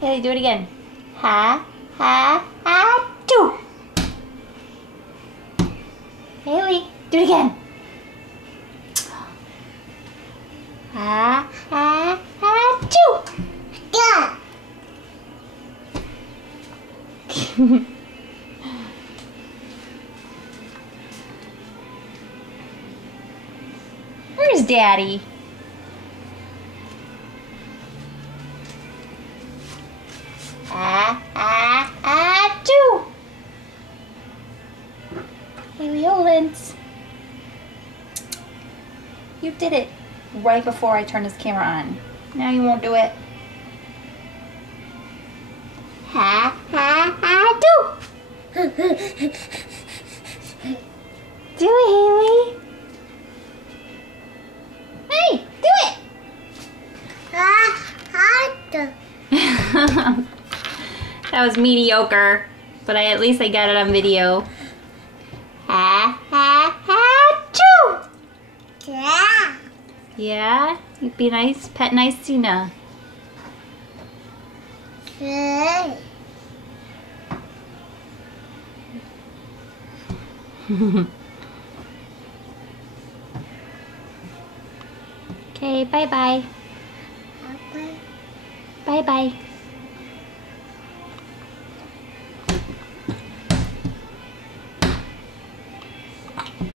Haley, do it again. Ha, ha, ha, choo. Haley, do it again. Ha, ha, ha, choo. Yeah. Where's Daddy? Achoo! Haley Olens. You did it right before I turned this camera on. Now you won't do it. Ha ha ha do! Do it, Haley. Hey, do it! That was mediocre, but at least I got it on video. Ha ha ha choo! Yeah. Yeah, you'd be nice, pet nice Tina. Okay. Okay, bye bye. Okay. Bye bye.